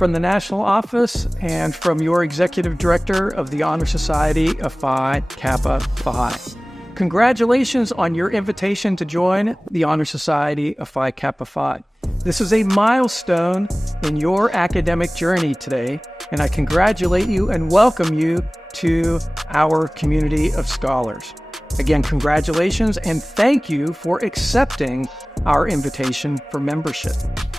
from the National Office and from your Executive Director of the Honor Society of Phi Kappa Phi. Congratulations on your invitation to join the Honor Society of Phi Kappa Phi. This is a milestone in your academic journey today, and I congratulate you and welcome you to our community of scholars. Again, congratulations and thank you for accepting our invitation for membership.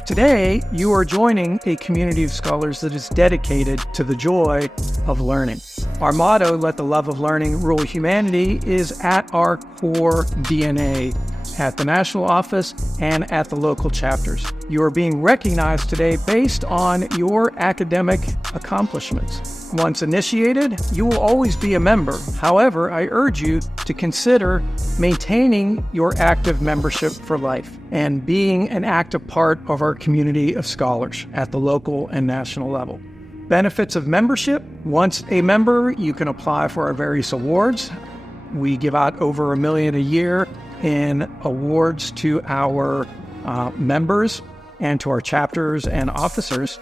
Today, you are joining a community of scholars that is dedicated to the joy of learning. Our motto, "Let the love of learning rule humanity," is at our core DNA at the National Office and at the local chapters. You are being recognized today based on your academic accomplishments. Once initiated, you will always be a member. However, I urge you to consider maintaining your active membership for life and being an active part of our community of scholars at the local and national level. Benefits of membership: once a member, you can apply for our various awards. We give out over $1 million a year in awards to our members and to our chapters and officers.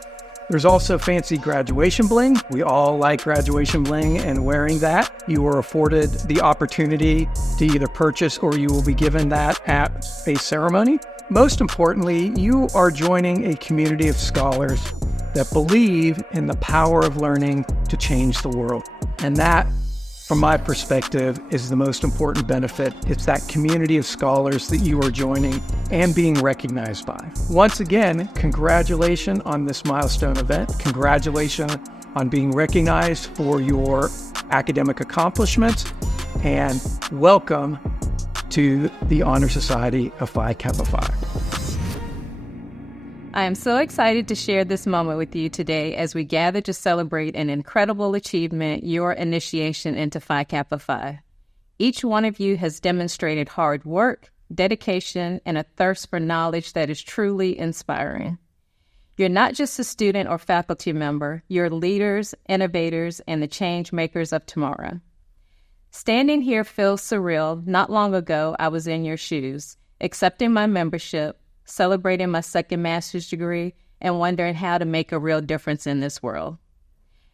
There's also fancy graduation bling. We all like graduation bling and wearing that. You are afforded the opportunity to either purchase or you will be given that at a ceremony. Most importantly, you are joining a community of scholars that believe in the power of learning to change the world. And that, from my perspective, is the most important benefit. It's that community of scholars that you are joining and being recognized by. Once again, congratulations on this milestone event. Congratulations on being recognized for your academic accomplishments, and welcome to the Honor Society of Phi Kappa Phi. I am so excited to share this moment with you today as we gather to celebrate an incredible achievement, your initiation into Phi Kappa Phi. Each one of you has demonstrated hard work, dedication, and a thirst for knowledge that is truly inspiring. You're not just a student or faculty member, you're leaders, innovators, and the change makers of tomorrow. Standing here feels surreal. Not long ago, I was in your shoes, accepting my membership, celebrating my second master's degree, and wondering how to make a real difference in this world.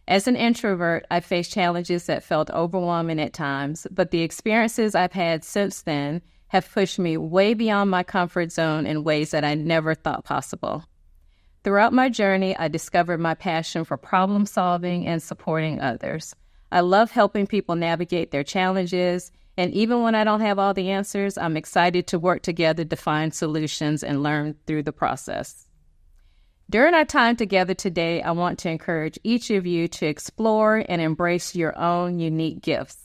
As an introvert, I faced challenges that felt overwhelming at times, but the experiences I've had since then have pushed me way beyond my comfort zone in ways that I never thought possible. Throughout my journey, I discovered my passion for problem solving and supporting others. I love helping people navigate their challenges, and even when I don't have all the answers, I'm excited to work together to find solutions and learn through the process. During our time together today, I want to encourage each of you to explore and embrace your own unique gifts.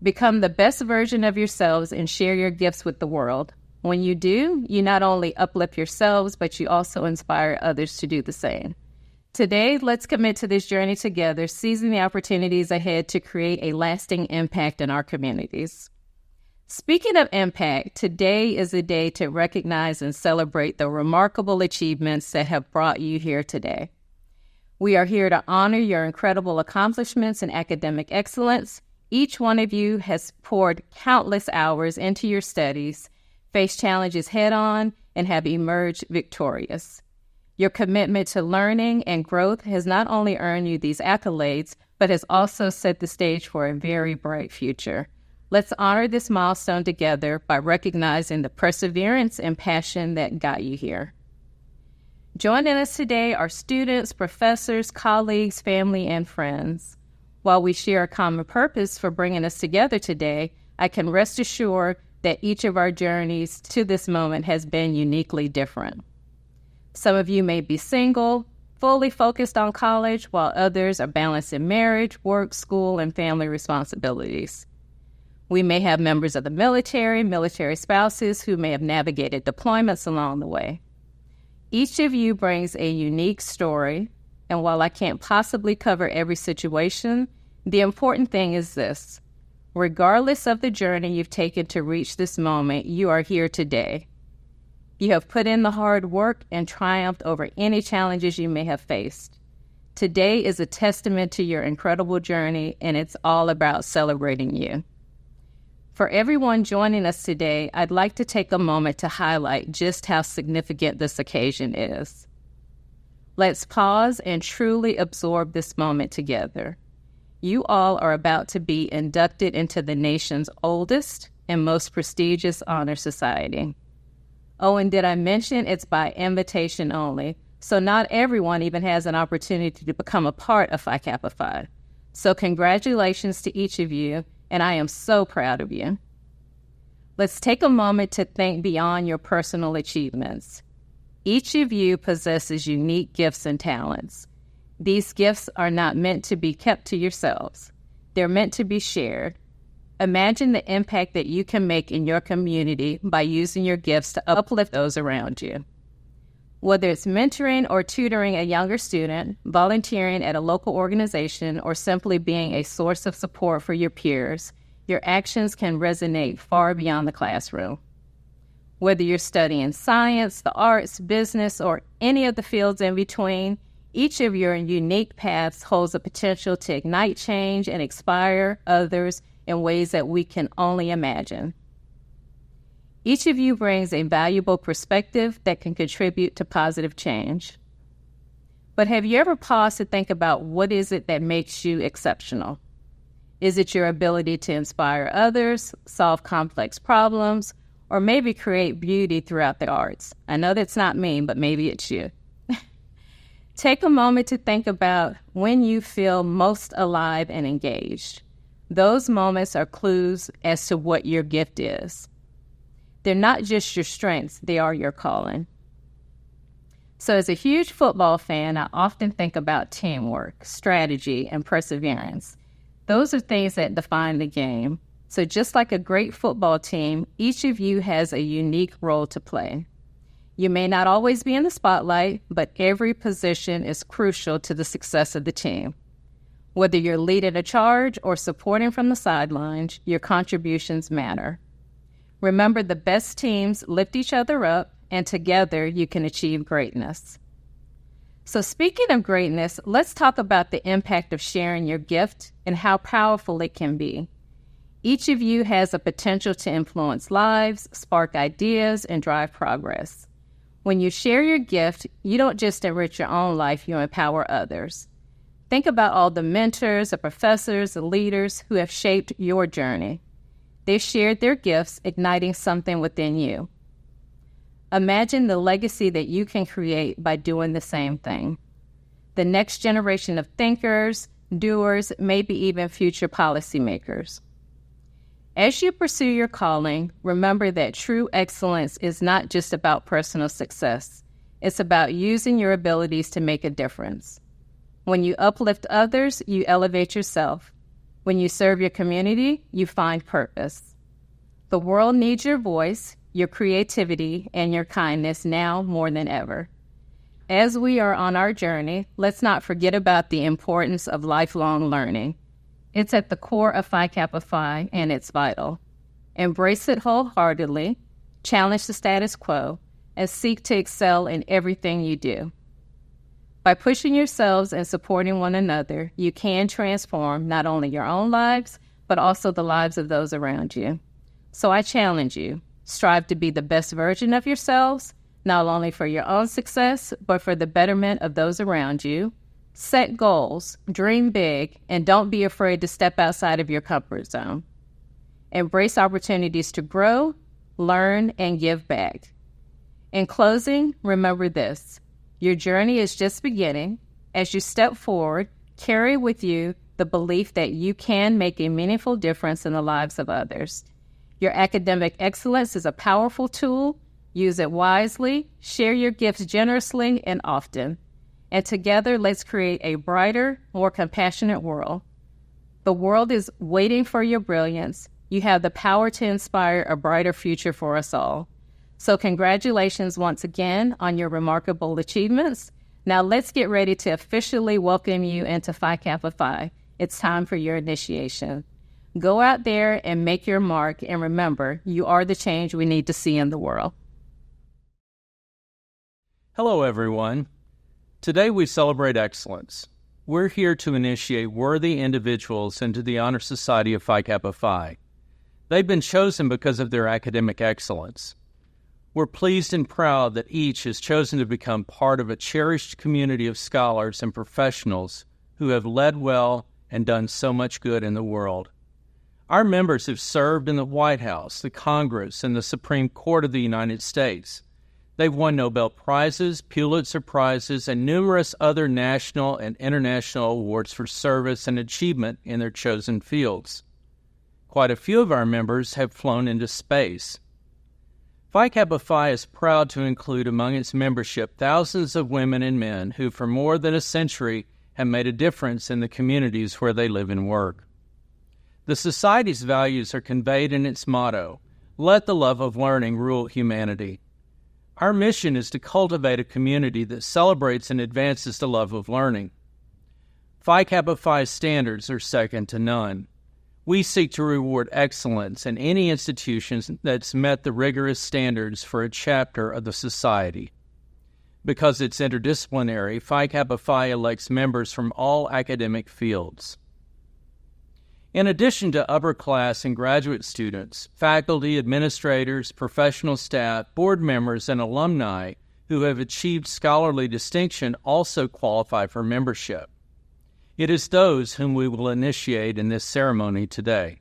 Become the best version of yourselves and share your gifts with the world. When you do, you not only uplift yourselves, but you also inspire others to do the same. Today, let's commit to this journey together, seizing the opportunities ahead to create a lasting impact in our communities. Speaking of impact, today is a day to recognize and celebrate the remarkable achievements that have brought you here today. We are here to honor your incredible accomplishments and academic excellence. Each one of you has poured countless hours into your studies, faced challenges head-on, and have emerged victorious. Your commitment to learning and growth has not only earned you these accolades, but has also set the stage for a very bright future. Let's honor this milestone together by recognizing the perseverance and passion that got you here. Joining us today are students, professors, colleagues, family, and friends. While we share a common purpose for bringing us together today, I can rest assured that each of our journeys to this moment has been uniquely different. Some of you may be single, fully focused on college, while others are balancing marriage, work, school, and family responsibilities. We may have members of the military spouses who may have navigated deployments along the way. Each of you brings a unique story, and while I can't possibly cover every situation, the important thing is this: regardless of the journey you've taken to reach this moment, you are here today. You have put in the hard work and triumphed over any challenges you may have faced. Today is a testament to your incredible journey, and it's all about celebrating you. For everyone joining us today, I'd like to take a moment to highlight just how significant this occasion is. Let's pause and truly absorb this moment together. You all are about to be inducted into the nation's oldest and most prestigious honor society. Oh, and did I mention it's by invitation only, so not everyone even has an opportunity to become a part of Phi Kappa Phi. So congratulations to each of you, and I am so proud of you. Let's take a moment to think beyond your personal achievements. Each of you possesses unique gifts and talents. These gifts are not meant to be kept to yourselves. They're meant to be shared. Imagine the impact that you can make in your community by using your gifts to uplift those around you. Whether it's mentoring or tutoring a younger student, volunteering at a local organization, or simply being a source of support for your peers, your actions can resonate far beyond the classroom. Whether you're studying science, the arts, business, or any of the fields in between, each of your unique paths holds the potential to ignite change and inspire others in ways that we can only imagine. Each of you brings a valuable perspective that can contribute to positive change. But have you ever paused to think about what is it that makes you exceptional? Is it your ability to inspire others, solve complex problems, or maybe create beauty throughout the arts? I know that's not me, but maybe it's you. Take a moment to think about when you feel most alive and engaged. Those moments are clues as to what your gift is. They're not just your strengths, they are your calling. So as a huge football fan, I often think about teamwork, strategy, and perseverance. Those are things that define the game. So just like a great football team, each of you has a unique role to play. You may not always be in the spotlight, but every position is crucial to the success of the team. Whether you're leading a charge or supporting from the sidelines, your contributions matter. Remember, the best teams lift each other up, and together you can achieve greatness. So speaking of greatness, let's talk about the impact of sharing your gift and how powerful it can be. Each of you has a potential to influence lives, spark ideas, and drive progress. When you share your gift, you don't just enrich your own life, you empower others. Think about all the mentors, the professors, the leaders who have shaped your journey. They shared their gifts, igniting something within you. Imagine the legacy that you can create by doing the same thing. The next generation of thinkers, doers, maybe even future policymakers. As you pursue your calling, remember that true excellence is not just about personal success. It's about using your abilities to make a difference. When you uplift others, you elevate yourself. When you serve your community, you find purpose. The world needs your voice, your creativity, and your kindness now more than ever. As we are on our journey, let's not forget about the importance of lifelong learning. It's at the core of Phi Kappa Phi, and it's vital. Embrace it wholeheartedly, challenge the status quo, and seek to excel in everything you do. By pushing yourselves and supporting one another, you can transform not only your own lives, but also the lives of those around you. So I challenge you, strive to be the best version of yourselves, not only for your own success, but for the betterment of those around you. Set goals, dream big, and don't be afraid to step outside of your comfort zone. Embrace opportunities to grow, learn, and give back. In closing, remember this. Your journey is just beginning. As you step forward, carry with you the belief that you can make a meaningful difference in the lives of others. Your academic excellence is a powerful tool. Use it wisely, share your gifts generously and often. And together, let's create a brighter, more compassionate world. The world is waiting for your brilliance. You have the power to inspire a brighter future for us all. So congratulations once again on your remarkable achievements. Now let's get ready to officially welcome you into Phi Kappa Phi. It's time for your initiation. Go out there and make your mark, and remember, you are the change we need to see in the world. Hello, everyone. Today we celebrate excellence. We're here to initiate worthy individuals into the Honor Society of Phi Kappa Phi. They've been chosen because of their academic excellence. We're pleased and proud that each has chosen to become part of a cherished community of scholars and professionals who have led well and done so much good in the world. Our members have served in the White House, the Congress, and the Supreme Court of the United States. They've won Nobel Prizes, Pulitzer Prizes, and numerous other national and international awards for service and achievement in their chosen fields. Quite a few of our members have flown into space. Phi Kappa Phi is proud to include among its membership thousands of women and men who for more than a century have made a difference in the communities where they live and work. The Society's values are conveyed in its motto, "Let the love of learning rule humanity." Our mission is to cultivate a community that celebrates and advances the love of learning. Phi Kappa Phi's standards are second to none. We seek to reward excellence in any institution that's met the rigorous standards for a chapter of the Society. Because it's interdisciplinary, Phi Kappa Phi elects members from all academic fields. In addition to upper class and graduate students, faculty, administrators, professional staff, board members, and alumni who have achieved scholarly distinction also qualify for membership. It is those whom we will initiate in this ceremony today.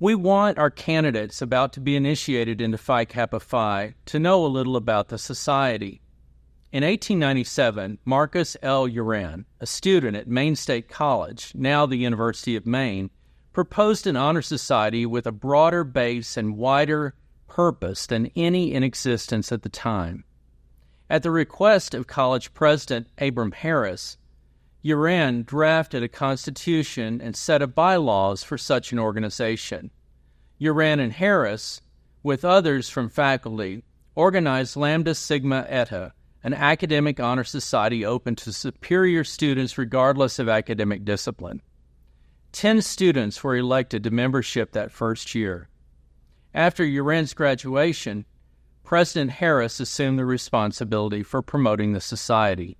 We want our candidates about to be initiated into Phi Kappa Phi to know a little about the Society. In 1897, Marcus L. Uran, a student at Maine State College, now the University of Maine, proposed an honor society with a broader base and wider purpose than any in existence at the time. At the request of college president Abram Harris, Uran drafted a constitution and set of bylaws for such an organization. Uran and Harris, with others from faculty, organized Lambda Sigma Eta, an academic honor society open to superior students regardless of academic discipline. 10 students were elected to membership that first year. After Uran's graduation, President Harris assumed the responsibility for promoting the society.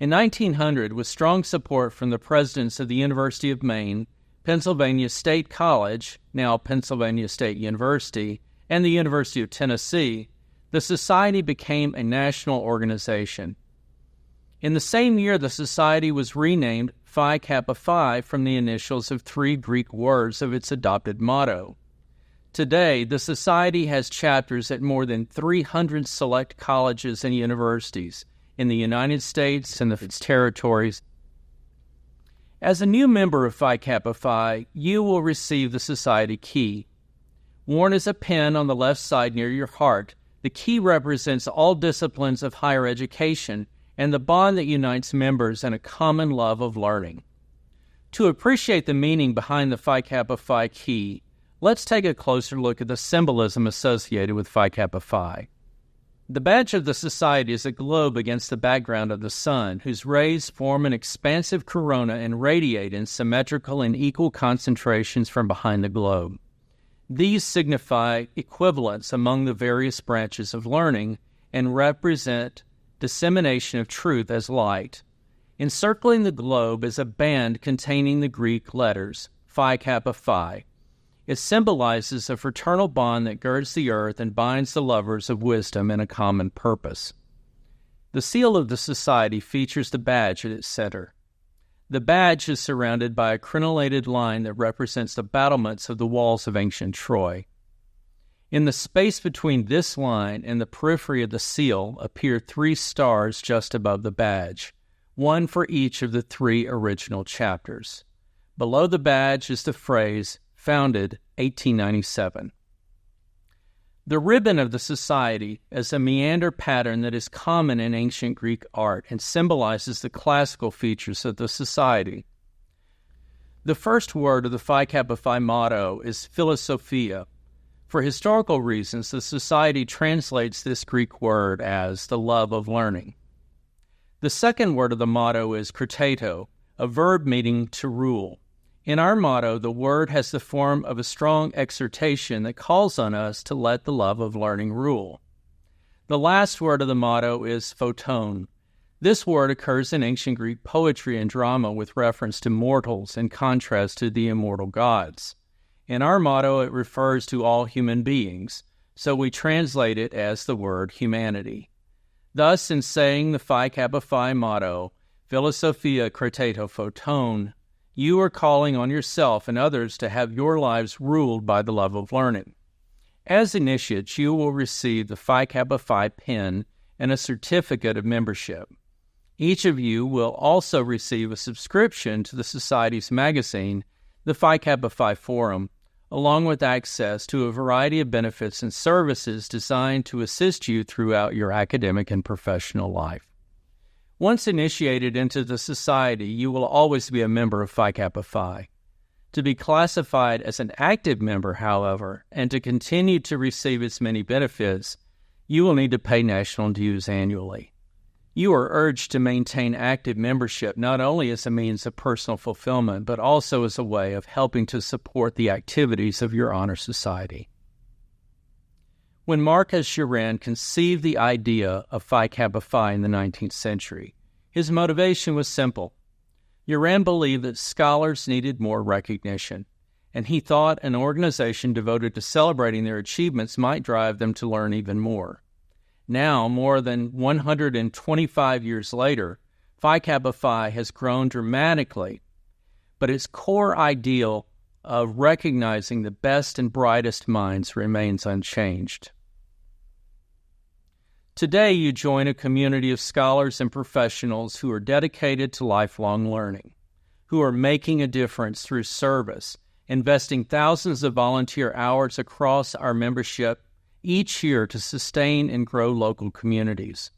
In 1900, with strong support from the presidents of the University of Maine, Pennsylvania State College, now Pennsylvania State University, and the University of Tennessee, the Society became a national organization. In the same year, the Society was renamed Phi Kappa Phi from the initials of 3 Greek words of its adopted motto. Today, the Society has chapters at more than 300 select colleges and universities in the United States and its territories. As a new member of Phi Kappa Phi, you will receive the Society key. Worn as a pin on the left side near your heart, the key represents all disciplines of higher education and the bond that unites members in a common love of learning. To appreciate the meaning behind the Phi Kappa Phi key, let's take a closer look at the symbolism associated with Phi Kappa Phi. The badge of the Society is a globe against the background of the sun, whose rays form an expansive corona and radiate in symmetrical and equal concentrations from behind the globe. These signify equivalence among the various branches of learning and represent dissemination of truth as light. Encircling the globe is a band containing the Greek letters Phi Kappa Phi. It symbolizes a fraternal bond that girds the earth and binds the lovers of wisdom in a common purpose. The seal of the Society features the badge at its center. The badge is surrounded by a crenellated line that represents the battlements of the walls of ancient Troy. In the space between this line and the periphery of the seal appear 3 stars just above the badge, one for each of the 3 original chapters. Below the badge is the phrase, founded 1897. The ribbon of the Society is a meander pattern that is common in ancient Greek art and symbolizes the classical features of the Society. The first word of the Phi Kappa Phi motto is philosophia. For historical reasons, the Society translates this Greek word as the love of learning. The second word of the motto is kritato, a verb meaning to rule. In our motto, the word has the form of a strong exhortation that calls on us to let the love of learning rule. The last word of the motto is photon. This word occurs in ancient Greek poetry and drama with reference to mortals in contrast to the immortal gods. In our motto, it refers to all human beings, so we translate it as the word humanity. Thus, in saying the Phi Kappa Phi motto, Philosophia Creato Photon, you are calling on yourself and others to have your lives ruled by the love of learning. As initiates, you will receive the Phi Kappa Phi pin and a certificate of membership. Each of you will also receive a subscription to the Society's magazine, the Phi Kappa Phi Forum, along with access to a variety of benefits and services designed to assist you throughout your academic and professional life. Once initiated into the Society, you will always be a member of Phi Kappa Phi. To be classified as an active member, however, and to continue to receive its many benefits, you will need to pay national dues annually. You are urged to maintain active membership not only as a means of personal fulfillment, but also as a way of helping to support the activities of your honor society. When Marcus Juran conceived the idea of Phi Kappa Phi in the 19th century, his motivation was simple. Juran believed that scholars needed more recognition, and he thought an organization devoted to celebrating their achievements might drive them to learn even more. Now, more than 125 years later, Phi Kappa Phi has grown dramatically, but its core ideal of recognizing the best and brightest minds remains unchanged. Today, you join a community of scholars and professionals who are dedicated to lifelong learning, who are making a difference through service, investing thousands of volunteer hours across our membership each year to sustain and grow local communities.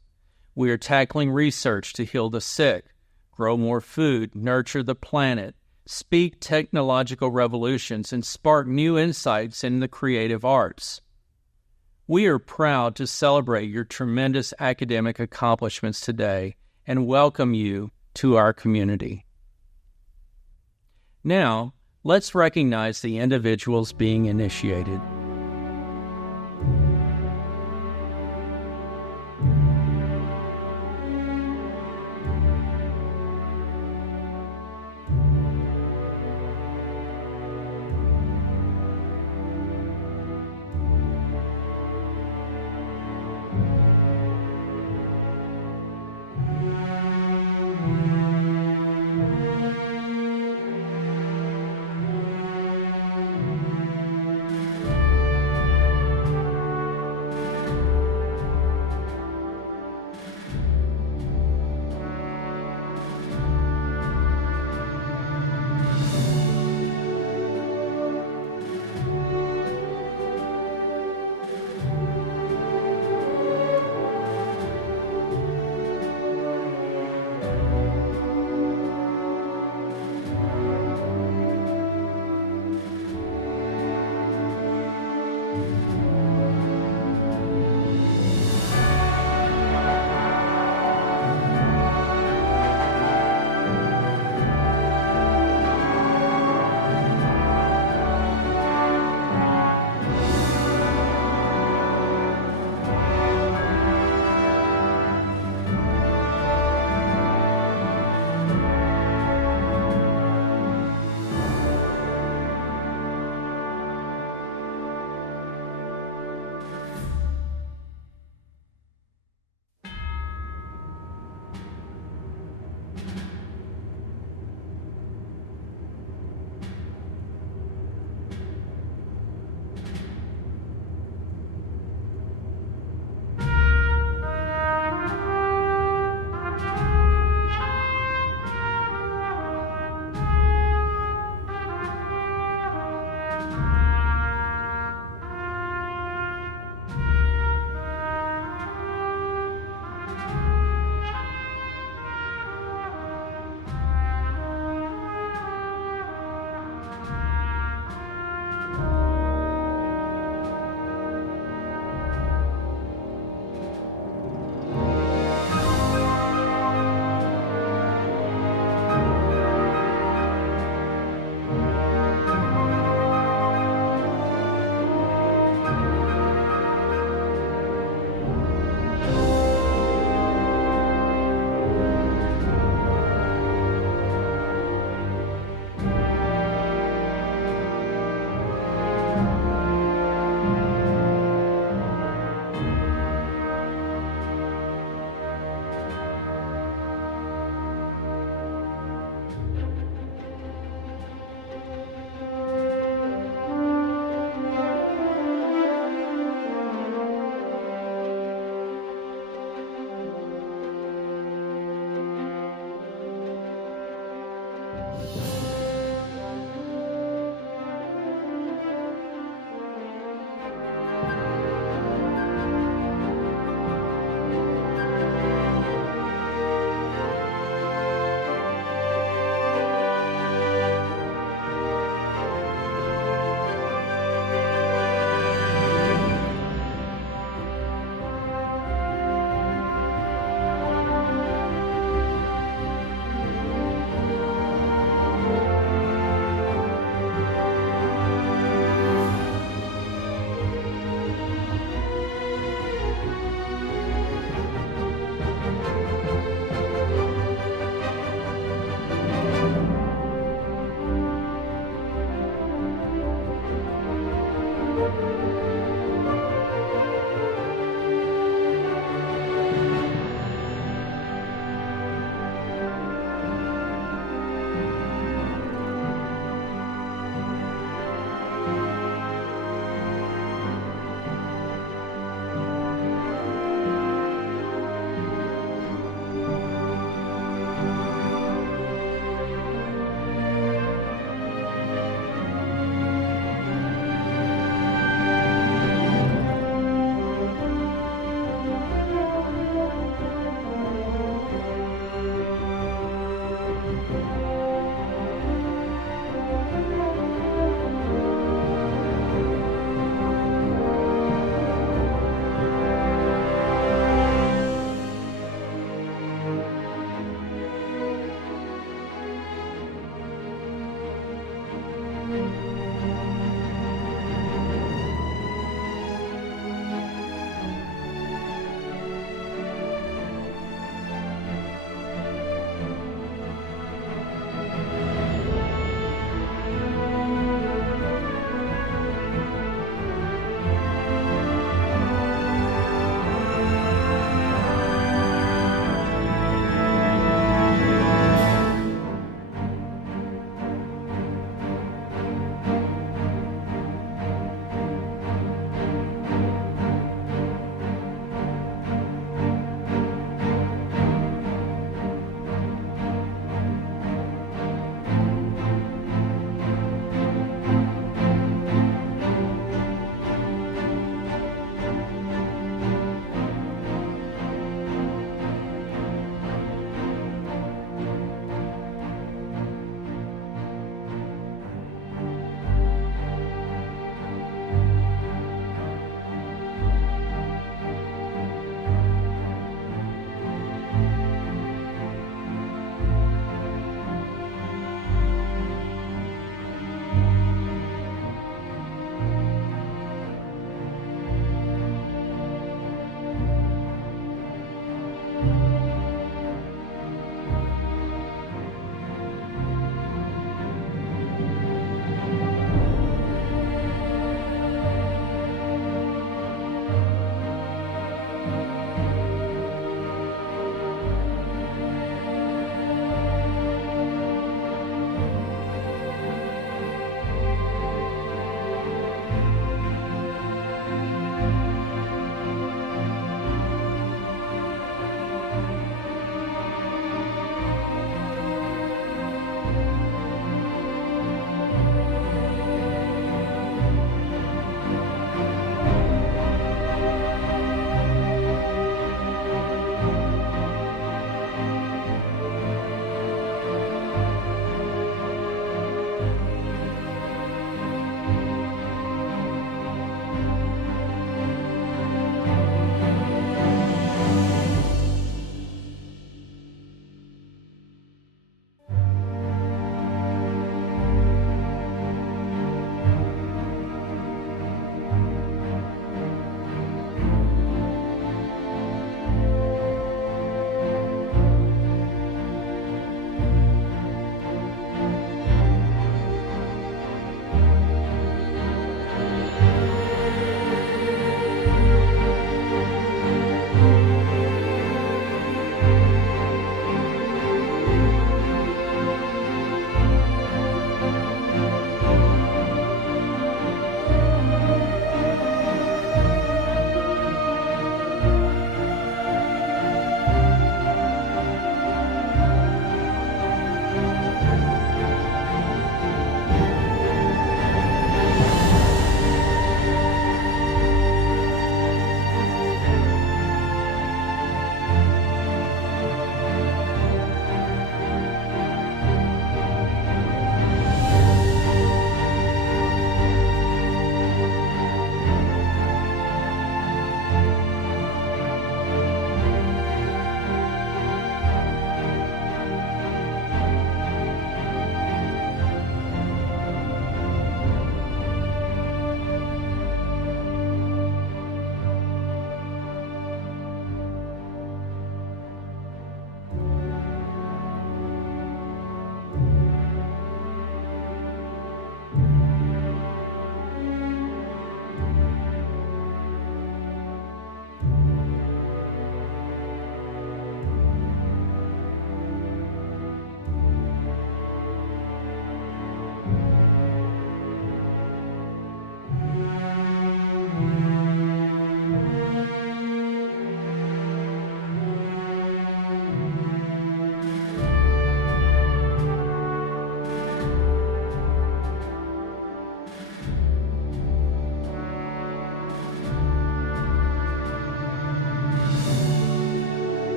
We are tackling research to heal the sick, grow more food, nurture the planet, speak technological revolutions, and spark new insights in the creative arts. We are proud to celebrate your tremendous academic accomplishments today and welcome you to our community. Now, let's recognize the individuals being initiated.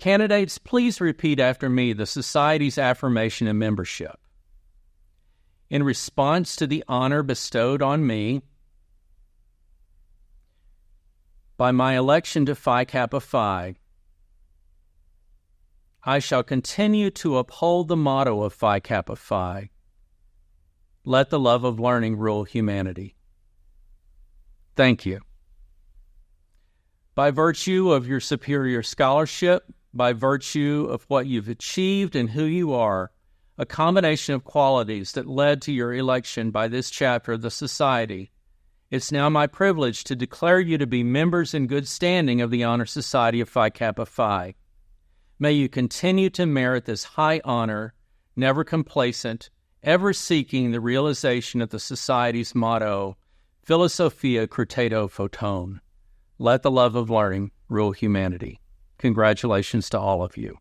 Candidates, please repeat after me the Society's affirmation and membership. In response to the honor bestowed on me by my election to Phi Kappa Phi, I shall continue to uphold the motto of Phi Kappa Phi, let the love of learning rule humanity. Thank you. By virtue of your superior scholarship, by virtue of what you've achieved and who you are, a combination of qualities that led to your election by this chapter of the Society, it's now my privilege to declare you to be members in good standing of the Honor Society of Phi Kappa Phi. May you continue to merit this high honor, never complacent, ever seeking the realization of the Society's motto, Philosophia Criteto Photon. Let the love of learning rule humanity. Congratulations to all of you.